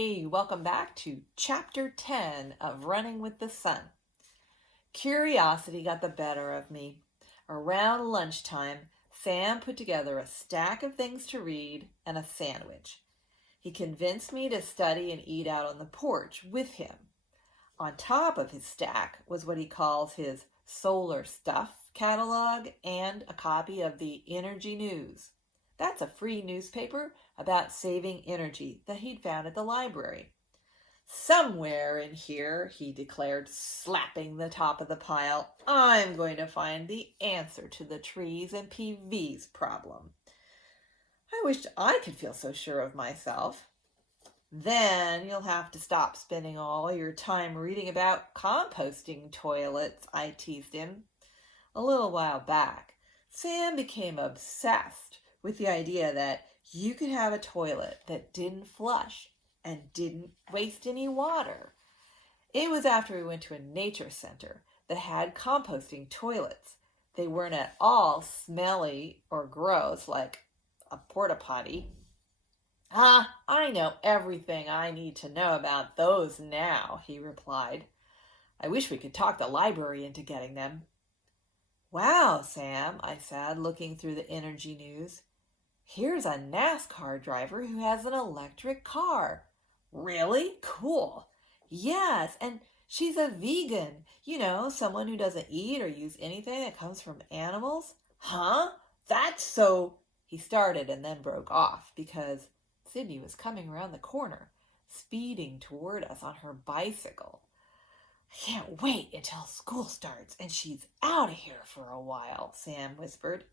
Hey, welcome back to Chapter 10 of Running with the Sun. Curiosity got the better of me. Around lunchtime, Sam put together a stack of things to read and a sandwich. He convinced me to study and eat out on the porch with him. On top of his stack was what he calls his solar stuff catalog and a copy of the Energy News. That's a free newspaper about saving energy that he'd found at the library. Somewhere in here, he declared, slapping the top of the pile, I'm going to find the answer to the trees and PV's problem. I wished I could feel so sure of myself. Then you'll have to stop spending all your time reading about composting toilets, I teased him. A little while back, Sam became obsessed with the idea that you could have a toilet that didn't flush and didn't waste any water. It was after we went to a nature center that had composting toilets. They weren't at all smelly or gross like a porta potty. I know everything I need to know about those now, he replied. I wish we could talk the library into getting them. Wow, Sam, I said, looking through the Energy News. Here's a NASCAR driver who has an electric car. Really? Cool. Yes, and she's a vegan. You know, someone who doesn't eat or use anything that comes from animals. Huh? That's so... He started and then broke off because Sydney was coming around the corner, speeding toward us on her bicycle. I can't wait until school starts and she's out of here for a while, Sam whispered.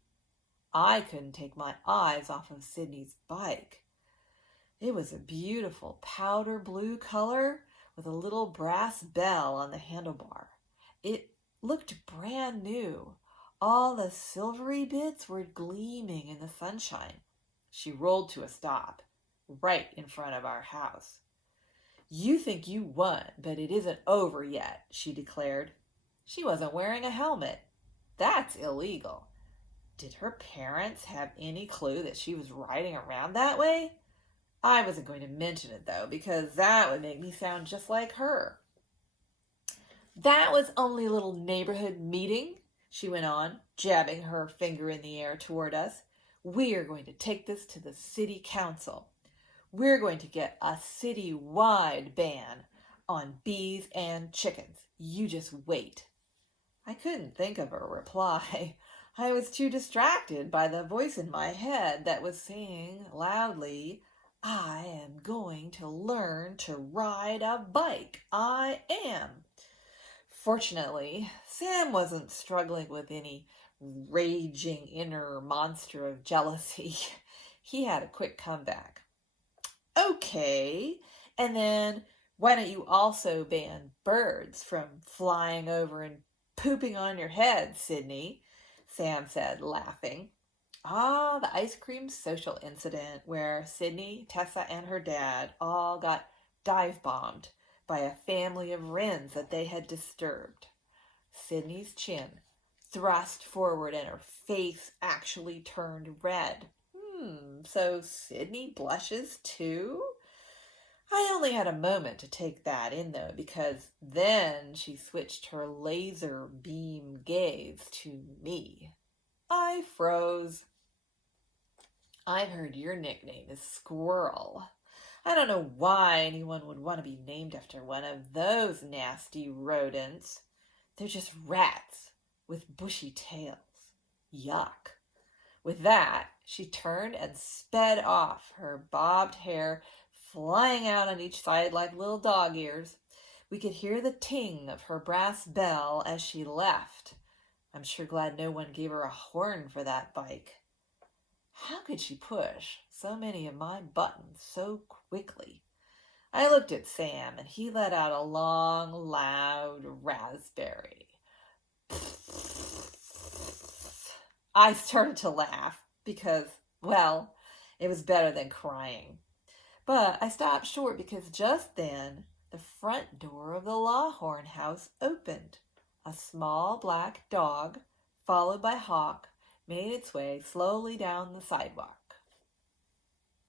I couldn't take my eyes off of Sydney's bike. It was a beautiful powder blue color with a little brass bell on the handlebar. It looked brand new. All the silvery bits were gleaming in the sunshine. She rolled to a stop, right in front of our house. You think you won, but it isn't over yet, she declared. She wasn't wearing a helmet. That's illegal. Did her parents have any clue that she was riding around that way? I wasn't going to mention it, though, because that would make me sound just like her. That was only a little neighborhood meeting, she went on, jabbing her finger in the air toward us. We're going to take this to the city council. We're going to get a city-wide ban on bees and chickens. You just wait. I couldn't think of a reply. I was too distracted by the voice in my head that was saying loudly, I am going to learn to ride a bike. I am. Fortunately, Sam wasn't struggling with any raging inner monster of jealousy. He had a quick comeback. Okay, and then why don't you also ban birds from flying over and pooping on your head, Sydney? Sam said, laughing. The ice cream social incident where Sydney, Tessa, and her dad all got dive-bombed by a family of wrens that they had disturbed. Sydney's chin thrust forward and her face actually turned red. So Sydney blushes too? I only had a moment to take that in, though, because then she switched her laser beam gaze to me. I froze. I've heard your nickname is Squirrel. I don't know why anyone would want to be named after one of those nasty rodents. They're just rats with bushy tails. Yuck. With that, she turned and sped off, her bobbed hair flying out on each side like little dog ears. We could hear the ting of her brass bell as she left. I'm sure glad no one gave her a horn for that bike. How could she push so many of my buttons so quickly? I looked at Sam, and he let out a long, loud raspberry. I started to laugh because, well, it was better than crying. But I stopped short because just then the front door of the Lawhorn house opened. A small black dog, followed by Hawk, made its way slowly down the sidewalk.